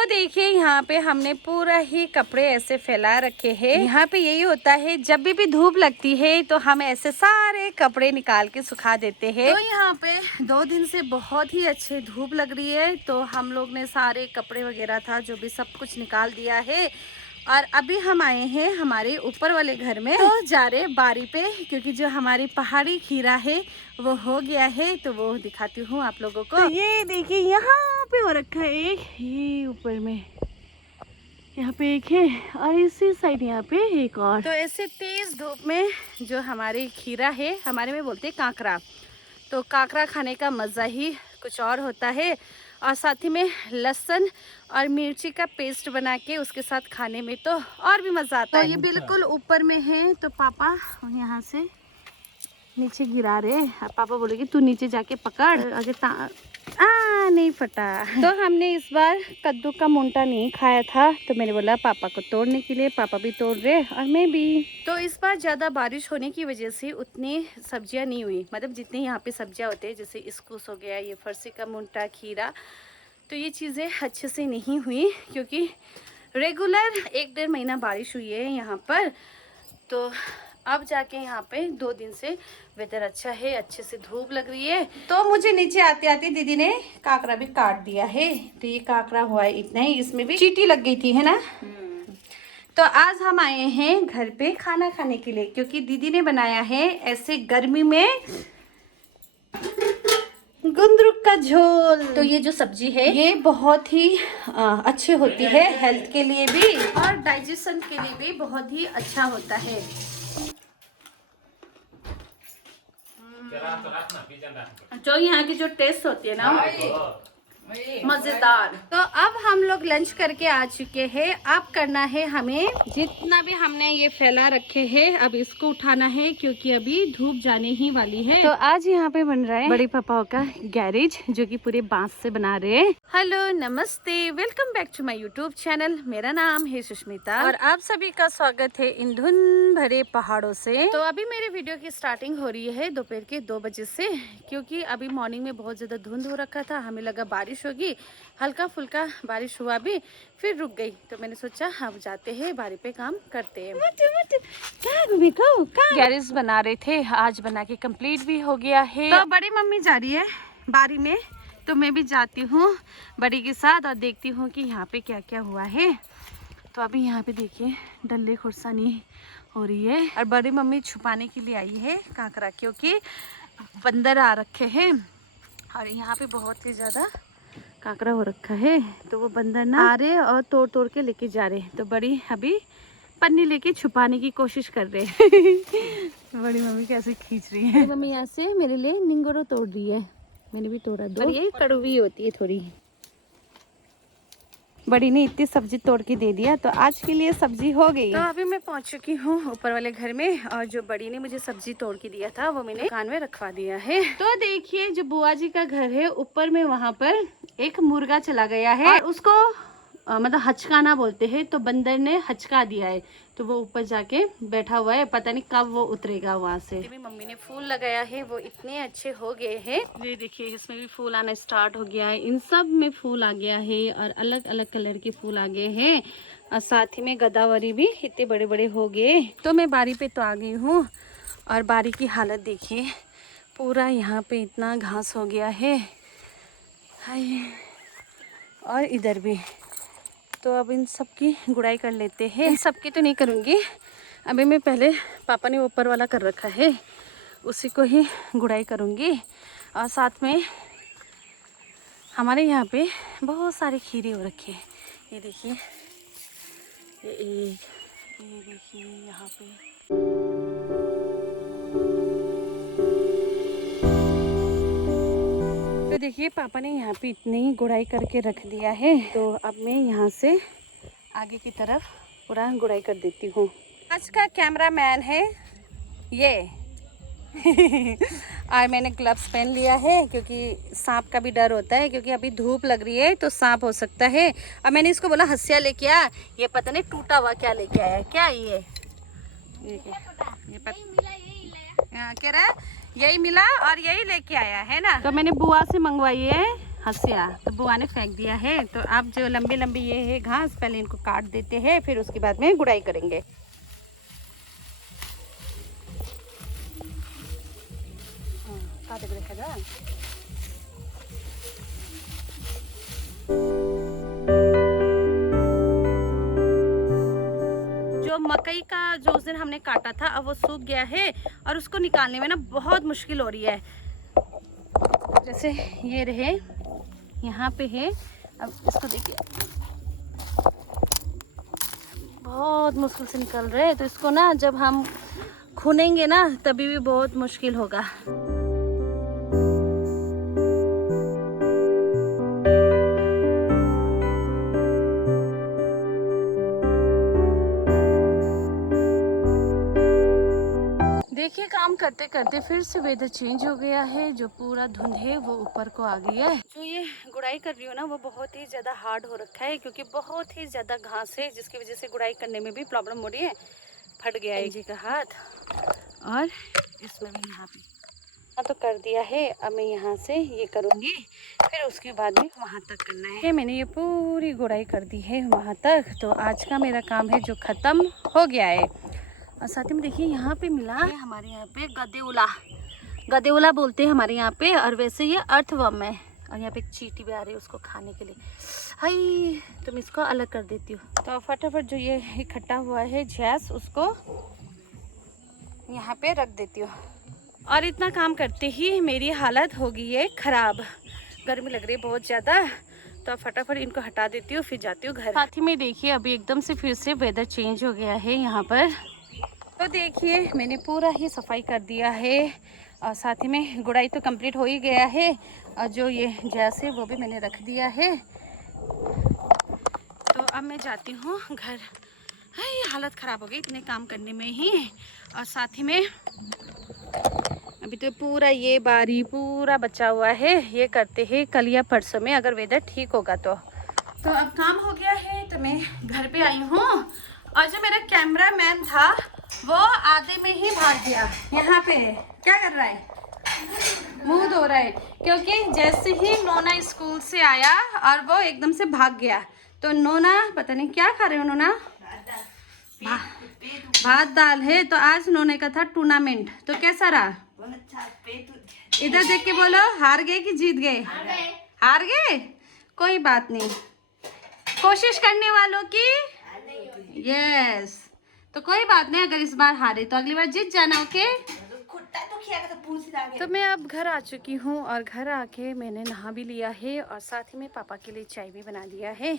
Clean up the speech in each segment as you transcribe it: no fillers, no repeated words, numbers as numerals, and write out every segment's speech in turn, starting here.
तो देखिए यहाँ पे हमने पूरा ही कपड़े ऐसे फैला रखे हैं। यहाँ पे यही होता है, जब भी धूप लगती है तो हम ऐसे सारे कपड़े निकाल के सुखा देते हैं। तो यहाँ पे 2 दिन से बहुत ही अच्छी धूप लग रही है, तो हम लोग ने सारे कपड़े वगैरह था जो भी सब कुछ निकाल दिया है। और अभी हम आए हैं हमारे ऊपर वाले घर में, तो जा रहे बारी पे, क्योंकि जो हमारी पहाड़ी खीरा है वो हो गया है, तो वो दिखाती हूँ आप लोगों को। तो ये देखिए यहाँ पे हो रखा है एक, ये ऊपर में यहाँ पे एक है, और इसी साइड यहाँ पे एक और। तो ऐसे तेज धूप में जो हमारी खीरा है, हमारे में बोलते हैं काकरा, तो काकरा खाने का मज़ा ही कुछ और होता है। और साथ ही में लहसुन और मिर्ची का पेस्ट बना के उसके साथ खाने में तो और भी मज़ा आता है। तो ये बिल्कुल ऊपर में है, तो पापा यहाँ से नीचे गिरा रहे। पापा बोलेगे तू नीचे जाके पकड़, आगे नहीं फटा। तो हमने इस बार कद्दू का मुंटा नहीं खाया था, तो मैंने बोला पापा को तोड़ने के लिए, पापा भी तोड़ रहे और मैं भी। तो इस बार ज़्यादा बारिश होने की वजह से उतनी सब्जियां नहीं हुई, मतलब जितनी यहाँ पे सब्जियां होते हैं, जैसे इस्कूस हो गया, ये फरसी का मुंटा, खीरा, तो ये चीज़ें अच्छे से नहीं हुई, क्योंकि रेगुलर 1-1.5 महीना बारिश हुई है यहाँ पर। तो अब जाके यहाँ पे 2 दिन से वेदर अच्छा है, अच्छे से धूप लग रही है। तो मुझे नीचे आते आते दीदी ने काकरा भी काट दिया है, तो ये काकरा हुआ है इतना ही, इसमें भी चींटी लग गई थी, है ना। तो आज हम आए हैं घर पे खाना खाने के लिए, क्योंकि दीदी ने बनाया है ऐसे गर्मी में गुंदरुक का झोल। तो ये जो सब्जी है ये बहुत ही अच्छी होती है, हेल्थ के लिए भी और डाइजेशन के लिए भी बहुत ही अच्छा होता है। जो यहाँ की जो टेस्ट होती है ना, मजेदार। तो अब हम लोग लंच करके आ चुके हैं। अब करना है हमें, जितना भी हमने ये फैला रखे हैं अब इसको उठाना है, क्योंकि अभी धूप जाने ही वाली है। तो आज यहाँ पे बन रहा है बड़े पापा का गैरेज, जो कि पूरे बांस से बना रहे हैं। हेलो नमस्ते, welcome back to my YouTube channel. मेरा नाम है सुष्मिता और आप सभी का स्वागत है इन धुंध भरे पहाड़ों से। तो अभी मेरे वीडियो की स्टार्टिंग हो रही है दोपहर के 2 बजे से, क्योंकि अभी मॉर्निंग में बहुत ज्यादा धुंध हो रखा था, हमें लगा बारिश होगी, हल्का फुल्का बारिश हुआ भी, फिर रुक गई। तो मैंने सोचा अब जाते हैं बारी पे काम करते हैं। गैरेज बना रहे थे, आज बना के कंप्लीट भी हो गया है। तो बड़ी मम्मी जा रही है बारी में, तो मैं भी जाती हूँ बड़ी के साथ और देखती हूँ कि यहाँ पे क्या क्या हुआ है। तो अभी यहाँ पे देखिए डल्ले खुरसानी हो रही है, और बड़ी मम्मी छुपाने के लिए आई है कांकरा, क्योंकि बंदर आ रखे हैं और यहाँ पे बहुत ही ज़्यादा कांकरा हो रखा है, तो वो बंदर ना आ रहे और तोड़ तोड़ के लेके जा रहे हैं। तो बड़ी अभी पन्नी लेके छुपाने की कोशिश कर रहे हैं। बड़ी मम्मी कैसे खींच रही है। मम्मी यहाँ से मेरे लिए निंगोरो तोड़ रही है, मैंने भी तोड़ा 2। ये कड़वी होती है थोड़ी। बड़ी ने इतनी सब्जी तोड़ के दे दिया, तो आज के लिए सब्जी हो गई। तो अभी मैं पहुंच चुकी हूँ ऊपर वाले घर में, और जो बड़ी ने मुझे सब्जी तोड़ के दिया था वो मैंने दुकान में रखवा दिया है। तो देखिए जो बुआ जी का घर है ऊपर में, वहाँ पर एक मुर्गा चला गया है, और उसको मतलब हचकाना बोलते हैं, तो बंदर ने हचका दिया है, तो वो ऊपर जाके बैठा हुआ है, पता नहीं कब वो उतरेगा वहाँ से। मम्मी ने फूल लगाया है, वो इतने अच्छे हो गए हैं। ये देखिए इसमें भी फूल आना स्टार्ट हो गया है, इन सब में फूल आ गया है, और अलग अलग कलर के फूल आ गए हैं, और साथ ही में गदावरी भी इतने बड़े बड़े हो गए। तो मैं बारी पे तो आ गई हूँ, और बारी की हालत देखिए, पूरा यहाँ पे इतना घास हो गया है, और इधर भी। तो अब इन सब की गुड़ाई कर लेते हैं। इन सब की तो नहीं करूँगी अभी, मैं पहले पापा ने ऊपर वाला कर रखा है उसी को ही गुड़ाई करूँगी। और साथ में हमारे यहाँ पे बहुत सारे खीरे हो रखे हैं, ये देखिए, ये देखिए यहाँ पे। तो देखिए पापा ने यहाँ पे इतनी ही गुड़ाई करके रख दिया है, तो अब मैं यहाँ से आगे की तरफ पूरा गुड़ाई कर देती हूँ। आज का कैमरामैन है ये और मैंने ग्लव्स पहन लिया है, क्योंकि सांप का भी डर होता है, क्योंकि अभी धूप लग रही है तो सांप हो सकता है। और मैंने इसको बोला हंसिया लेके आ, ये पता नहीं टूटा हुआ क्या लेके आया, क्या ये कह रहा है यही मिला और यही लेके आया है ना। तो मैंने बुआ से मंगवाई है हंसिया तो बुआ ने फेंक दिया है। तो अब जो लंबी लंबी ये है घास, पहले इनको काट देते हैं, फिर उसके बाद में गुड़ाई करेंगे। जो मकई का जो उस दिन हमने काटा था अब वो सूख गया है और उसको निकालने में ना बहुत मुश्किल हो रही है। जैसे ये रहे यहाँ पे है, अब इसको देखिए बहुत मुश्किल से निकल रहे हैं। तो इसको ना जब हम खुनेंगे ना तभी भी बहुत मुश्किल होगा। देखिए काम करते करते फिर से वेदर चेंज हो गया है। जो पूरा धुंध है वो ऊपर को आ गई है। जो ये गुड़ाई कर रही हूँ ना वो बहुत ही ज़्यादा हार्ड हो रखा है, क्योंकि बहुत ही ज़्यादा घास है, जिसकी वजह से गुड़ाई करने में भी प्रॉब्लम हो रही है। फट गया है जी का हाथ, और इसमें भी यहाँ पे तो कर दिया है। अब मैं यहाँ से ये करूँगी, फिर उसके बाद में वहाँ तक करना है। मैंने ये पूरी गुड़ाई कर दी है वहाँ तक। तो आज का मेरा काम है जो ख़त्म हो गया है। और साथ ही में देखिए यहाँ पे मिला है हमारे यहाँ पे गदेउला, गदेउला बोलते हैं हमारे यहाँ पे, और वैसे ये अर्थवर्म है। और यहाँ पे एक चींटी भी आ रही है उसको खाने के लिए। हाय तो मैं इसको अलग कर देती हूँ। तो फटाफट जो ये इकट्ठा हुआ है झैस उसको यहाँ पे रख देती हूँ। और इतना काम करते ही मेरी हालत हो गई है ख़राब, गर्मी लग रही है बहुत ज़्यादा। तो फटाफट इनको हटा देती हूँ, फिर जाती हूँ घर। साथ ही में देखिए अभी एकदम से फिर से वेदर चेंज हो गया है यहाँ पर। तो देखिए मैंने पूरा ही सफाई कर दिया है, और साथ ही में गुड़ाई तो कंप्लीट हो ही गया है। और जो ये जैस है वो भी मैंने रख दिया है। तो अब मैं जाती हूँ घर। ये हालत ख़राब हो गई इतने काम करने में ही। और साथ ही में अभी तो पूरा ये बारी पूरा बचा हुआ है, ये करते हैं कल या परसों में, अगर वेदर ठीक होगा तो। अब काम हो गया है तो मैं घर पे आई हूँ। और जो मेरा कैमरा मैन था वो आधे में ही भाग गया। यहाँ पे क्या कर रहा है, मुंह धो रहा है, क्योंकि जैसे ही नोना स्कूल से आया और वो एकदम से भाग गया। तो नोना पता नहीं क्या खा रहे हो नोना, भात दाल है। तो आज नोने का था टूर्नामेंट, तो कैसा रहा? इधर देख के बोलो, हार गए कि जीत गए? हार गए। कोई बात नहीं, कोशिश करने वालों की यस। तो कोई बात नहीं, अगर इस बार हारे तो अगली बार जीत जाना। ओके। तो मैं अब घर आ चुकी हूँ, और घर आके मैंने नहा भी लिया है, और साथ ही में पापा के लिए चाय भी बना दिया है।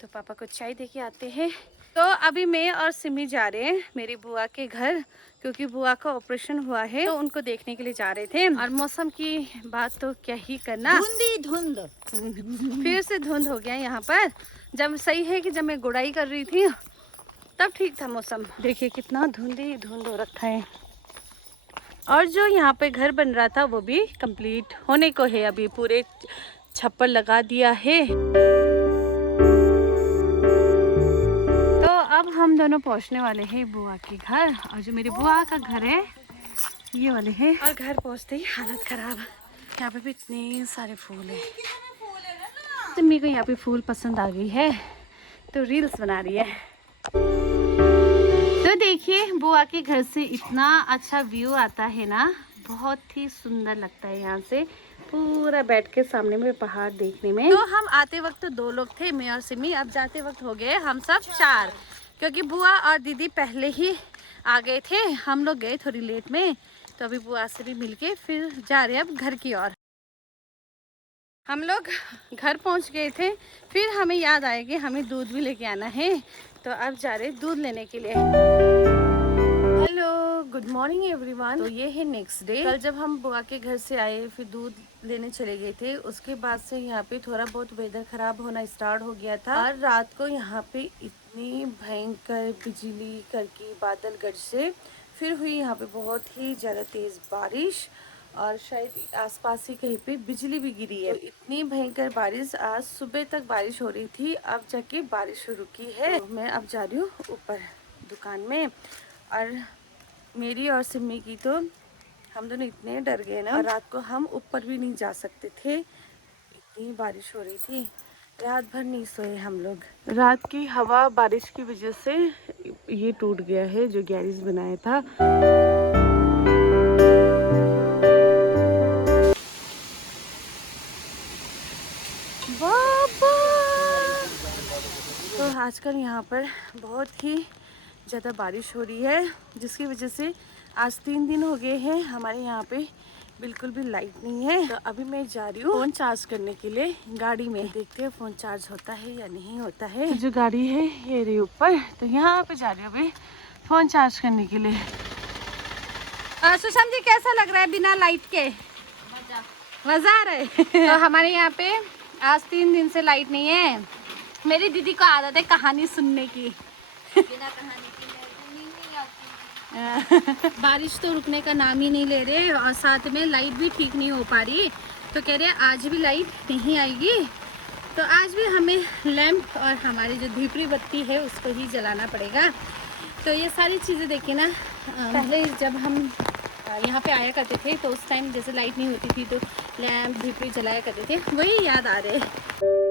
तो पापा को चाय दे के आते हैं। तो अभी मैं और सिमी जा रहे हैं मेरी बुआ के घर, क्योंकि बुआ का ऑपरेशन हुआ है, तो उनको देखने के लिए जा रहे थे। और मौसम की बात तो क्या ही करना, धुंध फिर से धुंध हो गया यहाँ पर। जब सही है कि जब मैं गुड़ाई कर रही थी तब ठीक था मौसम। देखिए कितना धुंध ही धुंध हो रखा है। और जो यहाँ पे घर बन रहा था वो भी कंप्लीट होने को है, अभी पूरे छप्पर लगा दिया है। तो अब हम दोनों पहुँचने वाले हैं बुआ के घर, और जो मेरी बुआ का घर है ये वाले है। और घर पहुँचते ही हालत खराब, यहाँ पे भी इतने सारे फूल है। तो मेरे को यहाँ पे फूल पसंद आ गई है, तो रील्स बना रही है। तो देखिए बुआ के घर से इतना अच्छा व्यू आता है ना, बहुत ही सुंदर लगता है यहाँ से पूरा बैठ के सामने में पहाड़ देखने में। तो हम आते वक्त 2 लोग थे, मैं और सिमी। अब जाते वक्त हो गए हम सब 4, क्योंकि बुआ और दीदी पहले ही आ गए थे। हम लोग गए थोड़ी लेट में, तो अभी बुआ से भी मिलके फिर जा रहे हैं अब घर की ओर। हम लोग घर पहुंच गए थे, फिर हमें याद आया कि हमें दूध भी लेके आना है। तो अब जा रहे दूध लेने के लिए। Hello good morning everyone. तो ये है नेक्स्ट डे। कल जब हम बुआ के घर से आए फिर दूध लेने चले गए थे, उसके बाद से यहाँ पे थोड़ा बहुत वेदर खराब होना स्टार्ट हो गया था। और रात को यहाँ पे इतनी भयंकर बिजली करके बादल गरजे, फिर हुई यहाँ पे बहुत ही ज़्यादा तेज़ बारिश, और शायद आसपास ही कहीं पे बिजली भी गिरी है। तो इतनी भयंकर बारिश, आज सुबह तक बारिश हो रही थी, अब जाके बारिश रुकी है। तो मैं अब जा रही हूँ ऊपर दुकान में। और मेरी और सिमी की तो हम दोनों इतने डर गए ना, और रात को हम ऊपर भी नहीं जा सकते थे, इतनी बारिश हो रही थी, रात भर नहीं सोए हम लोग। रात की हवा बारिश की वजह से ये टूट गया है जो गैरेज बनाया था। बाबा, तो आजकल यहाँ पर बहुत ही ज़्यादा बारिश हो रही है, जिसकी वजह से आज 3 दिन हो गए हैं हमारे यहाँ पे बिल्कुल भी लाइट नहीं है। तो अभी मैं जा रही हूँ फ़ोन चार्ज करने के लिए गाड़ी में, देखते हैं फ़ोन चार्ज होता है या नहीं होता है। तो जो गाड़ी है ये रही ऊपर, तो यहाँ पे जा रही हूँ अभी फ़ोन चार्ज करने के लिए। सुषम जी कैसा लग रहा है बिना लाइट के? मज़ा आ रहा है। तो हमारे यहाँ पे आज 3 दिन से लाइट नहीं है। मेरी दीदी को आदत है कहानी सुनने की। बिना कहानी की नींद नहीं आती। बारिश तो रुकने का नाम ही नहीं ले रहे और साथ में लाइट भी ठीक नहीं हो पा रही। तो कह रहे आज भी लाइट नहीं आएगी, तो आज भी हमें लैंप और हमारी जो धीपरी बत्ती है उसको ही जलाना पड़ेगा। तो ये सारी चीज़ें देखिए ना, पहले जब हम यहाँ पे आया करते थे तो उस टाइम जैसे लाइट नहीं होती थी तो लैंप धीपरी जलाया करते थे, वही याद आ रहे हैं।